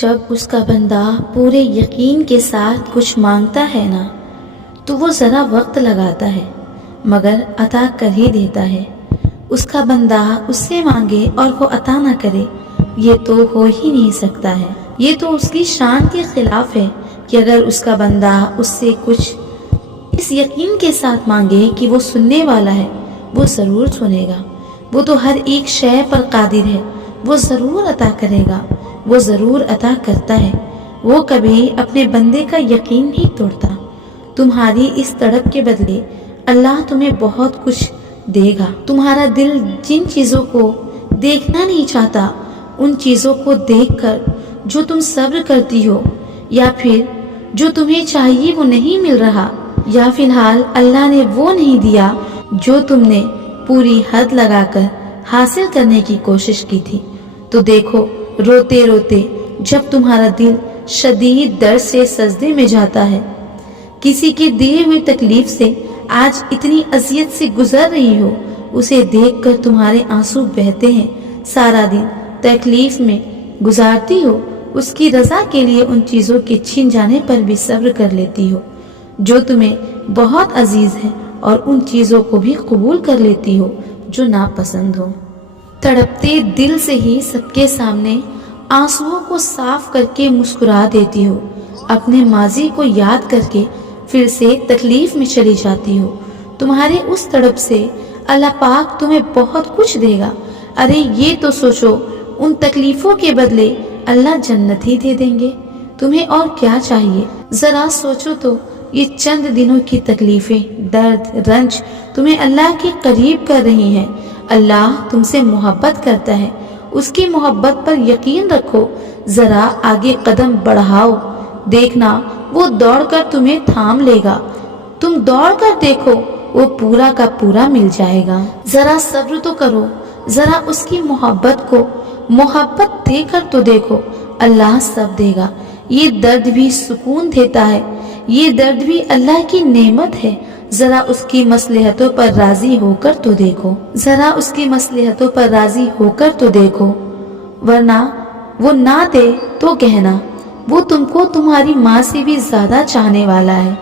جب اس کا بندہ پورے یقین کے ساتھ کچھ مانگتا ہے نا تو وہ ذرا وقت لگاتا ہے مگر عطا کر ہی دیتا ہے۔ اس کا بندہ اس سے مانگے اور وہ عطا نہ کرے، یہ تو ہو ہی نہیں سکتا ہے۔ یہ تو اس کی شان کے خلاف ہے کہ اگر اس کا بندہ اس سے کچھ اس یقین کے ساتھ مانگے کہ وہ سننے والا ہے، وہ ضرور سنے گا، وہ تو ہر ایک شے پر قادر ہے، وہ ضرور عطا کرے گا، وہ ضرور عطا کرتا ہے، وہ کبھی اپنے بندے کا یقین نہیں توڑتا۔ تمہاری اس تڑپ کے بدلے اللہ تمہیں بہت کچھ دے گا۔ تمہارا دل جن چیزوں کو دیکھنا نہیں چاہتا، ان چیزوں کو دیکھ کر جو تم صبر کرتی ہو، یا پھر جو تمہیں چاہیے وہ نہیں مل رہا، یا فی الحال اللہ نے وہ نہیں دیا جو تم نے پوری حد لگا کر حاصل کرنے کی کوشش کی تھی، تو دیکھو روتے روتے جب تمہارا دل شدید درد سے سجدے میں جاتا ہے، کسی کے دیے ہوئے تکلیف سے آج اتنی اذیت سے گزر رہی ہو، اسے دیکھ کر تمہارے آنسو بہتے ہیں، سارا دن تکلیف میں گزارتی ہو، اس کی رضا کے لیے ان چیزوں کے چھن جانے پر بھی صبر کر لیتی ہو جو تمہیں بہت عزیز ہے، اور ان چیزوں کو بھی قبول کر لیتی ہو جو ناپسند ہو۔ تڑپتے دل سے ہی سب کے سامنے آنسوؤں کو صاف کر کے مسکرا دیتی ہو، اپنے ماضی کو یاد کر کے پھر سے تکلیف میں چلی جاتی ہو۔ تمہارے اس تڑپ سے اللہ پاک تمہیں بہت کچھ دے گا۔ ارے یہ تو سوچو، ان تکلیفوں کے بدلے اللہ جنت ہی دے دیں گے، تمہیں اور کیا چاہیے؟ ذرا سوچو تو، یہ چند دنوں کی تکلیفیں، درد، رنج تمہیں اللہ کے قریب کر رہی ہیں۔ اللہ تم سے محبت کرتا ہے، اس کی محبت پر یقین رکھو، ذرا آگے قدم بڑھاؤ، دیکھنا وہ دوڑ کر تمہیں تھام لے گا، تم دوڑ کر دیکھو وہ پورا کا پورا مل جائے گا۔ ذرا صبر تو کرو، ذرا اس کی محبت کو محبت دے کر تو دیکھو، اللہ سب دے گا۔ یہ درد بھی سکون دیتا ہے، یہ درد بھی اللہ کی نعمت ہے، ذرا اس کی مصلحتوں پر راضی ہو کر تو دیکھو، ذرا اس کی مصلحتوں پر راضی ہو کر تو دیکھو، ورنہ وہ نہ دے تو کہنا وہ تم کو تمہاری ماں سے بھی زیادہ چاہنے والا ہے،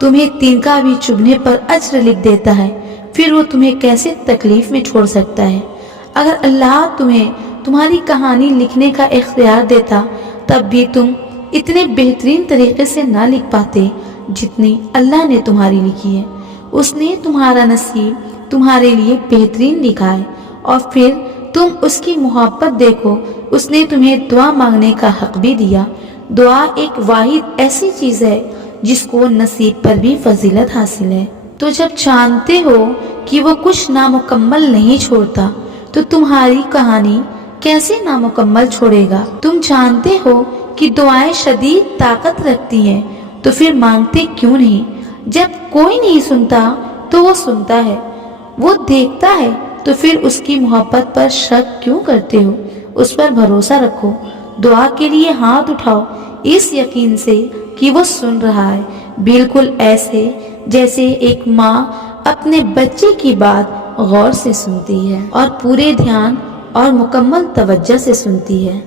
تمہیں تنکا بھی چبھنے پر اجر لکھ دیتا ہے، پھر وہ تمہیں کیسے تکلیف میں چھوڑ سکتا ہے؟ اگر اللہ تمہیں تمہاری کہانی لکھنے کا اختیار دیتا تب بھی تم اتنے بہترین طریقے سے نہ لکھ پاتے جتنی اللہ نے تمہاری لکھی ہے۔ اس نے تمہارا نصیب تمہارے لیے بہترین لکھا ہے، اور پھر تم اس کی محبت دیکھو، اس نے تمہیں دعا مانگنے کا حق بھی دیا۔ دعا ایک واحد ایسی چیز ہے جس کو نصیب پر بھی فضیلت حاصل ہے۔ تو جب جانتے ہو کہ وہ کچھ نامکمل نہیں چھوڑتا تو تمہاری کہانی کیسے نامکمل چھوڑے گا؟ تم جانتے ہو کہ دعائیں شدید طاقت رکھتی ہیں، تو پھر مانگتے کیوں نہیں؟ جب کوئی نہیں سنتا تو وہ سنتا ہے، وہ دیکھتا ہے، تو پھر اس کی محبت پر شک کیوں کرتے ہو؟ اس پر بھروسہ رکھو، دعا کے لیے ہاتھ اٹھاؤ اس یقین سے کہ وہ سن رہا ہے، بالکل ایسے جیسے ایک ماں اپنے بچے کی بات غور سے سنتی ہے اور پورے دھیان اور مکمل توجہ سے سنتی ہے۔